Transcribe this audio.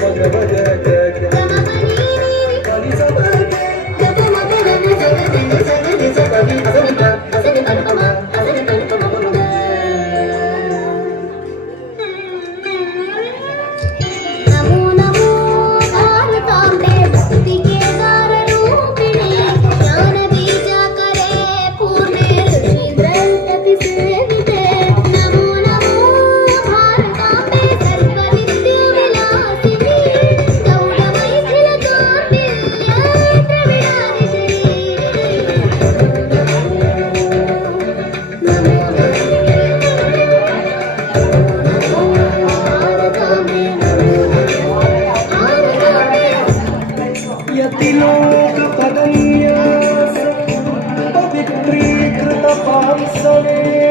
భగవద Tilok पदन्यास पवित्रीकृत पांसने